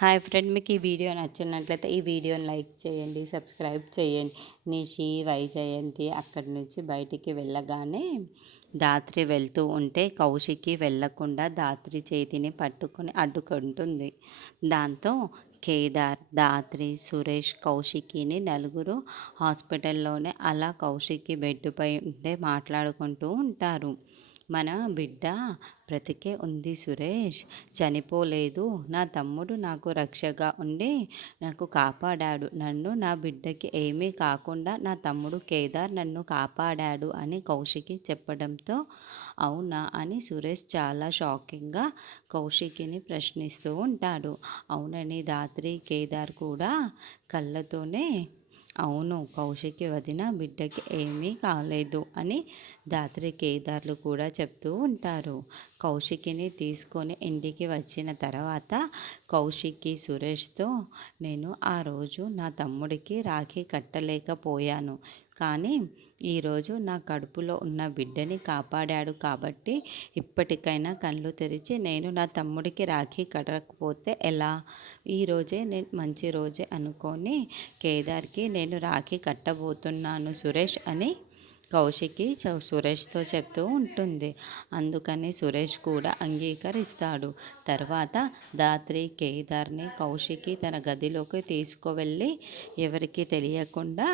Hi friend, మీకు ఈ video నచ్చినట్లయితే ఈ వీడియోని లైక్ చేయండి, సబ్స్క్రైబ్ చేయండి. నిషి వైజయంతి అక్కడి నుంచి బయటికి వెళ్ళగానే ధాత్రి వెళ్తూ ఉంటే కౌశికి వెళ్ళకుండా ధాత్రి చేతిని పట్టుకొని అడ్డుకుంటుంది. దాంతో కేదార్, ధాత్రి, సురేష్, కౌశికిని నలుగురు హాస్పిటల్లోనే అలా కౌశికి బెడ్డుపై ఉంటే మాట్లాడుకుంటూ ఉంటారు. మన బిడ్డ బ్రతికే ఉంది సురేష్, చనిపోలేదు. నా తమ్ముడు నాకు రక్షగా ఉండి నాకు కాపాడాడు. నన్ను, నా బిడ్డకి ఏమీ కాకుండా నా తమ్ముడు కేదార్ నన్ను కాపాడాడు అని కౌశికి చెప్పడంతో అవునా అని సురేష్ చాలా షాకింగ్గా కౌశికిని ప్రశ్నిస్తూ ఉంటాడు. అవునని ధాత్రి, కేదార్ కూడా కళ్ళతోనే అవును, కౌశికి వదిన బిడ్డకి ఏమీ కాలేదు అని ధాత్రి, కేదార్లు కూడా చెప్తూ ఉంటారు. కౌశికిని తీసుకొని ఇంటికి వచ్చిన తర్వాత కౌశికి సురేష్తో నేను ఆ రోజు నా తమ్ముడికి రాఖీ కట్టలేకపోయాను, కానీ ఈరోజు నా కడుపులో ఉన్న బిడ్డని కాపాడాడు కాబట్టి ఇప్పటికైనా కళ్ళు తెరిచి నేను నా తమ్ముడికి రాఖీ కట్టకపోతే ఎలా? ఈరోజే నేను మంచి రోజే అనుకొని కేదార్కి నేను రాఖీ కట్టబోతున్నాను సురేష్ అని కౌశికి సురేష్తో చెప్తూ ఉంటుంది. అందుకని సురేష్ కూడా అంగీకరిస్తాడు. తర్వాత ధాత్రి, కేదార్ని కౌశికి తన గదిలోకి తీసుకువెళ్ళి ఎవరికి తెలియకుండా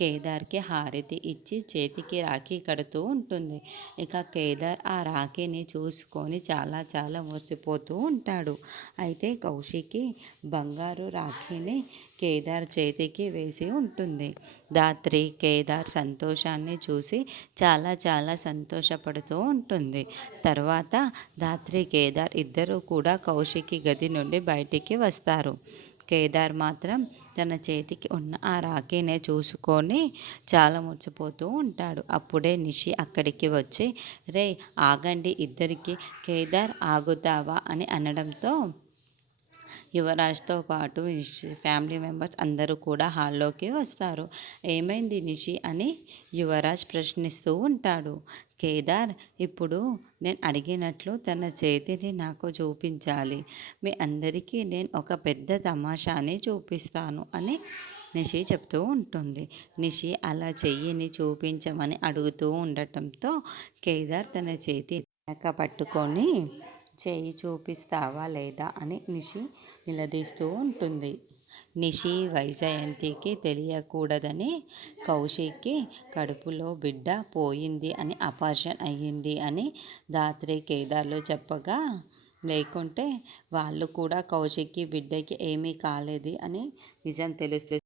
కేదార్కి హారతి ఇచ్చి చేతికి రాఖీ కడుతూ ఉంటుంది. ఇక కేదార్ ఆ రాఖీని చూసుకొని చాలా చాలా మురిసిపోతూ ఉంటాడు. అయితే కౌశికి బంగారు రాఖీని కేదార్ చేతికి వేసి ఉంటుంది. ధాత్రి, కేదార్ సంతోషాన్ని చూసి చాలా చాలా సంతోషపడుతూ ఉంటుంది. తర్వాత ధాత్రి, కేదార్ ఇద్దరూ కూడా కౌశికి గది నుండి బయటికి వస్తారు. కేదార్ మాత్రం తన చేతికి ఉన్న ఆ రాఖీనే చూసుకొని చాలా మురిసిపోతూ ఉంటాడు. అప్పుడే నిషి అక్కడికి వచ్చి రే ఆగండి ఇద్దరికి, కేదార్ ఆగుతావా అని అనడంతో యువరాజ్తో పాటు ఫ్యామిలీ మెంబర్స్ అందరూ కూడా హాల్లోకి వస్తారు. ఏమైంది నిషి అని యువరాజ్ ప్రశ్నిస్తూ ఉంటాడు. కేదార్ ఇప్పుడు నేను అడిగినట్లు తన చేతిని నాకు చూపించాలి. మీ అందరికీ నేను ఒక పెద్ద తమాషాని చూపిస్తాను అని నిషి చెప్తూ ఉంటుంది. నిషి అలా చెయ్యిని చూపించమని అడుగుతూ ఉండటంతో కేదార్ తన చేతి వెనక పట్టుకొని చేయి చూపిస్తావా లేదా అని నిషి నిలదీస్తూ ఉంటుంది. నిషి వైజయంతికి తెలియకూడదని కౌశిక్కి కడుపులో బిడ్డ పోయింది అని అపార్షన్ అయ్యింది అని ధాత్రి, కేదార్లు చెప్పగా లేకుంటే వాళ్ళు కూడా కౌశిక్కి బిడ్డకి ఏమీ కాలేదు అని నిజం తెలుస్తుంది.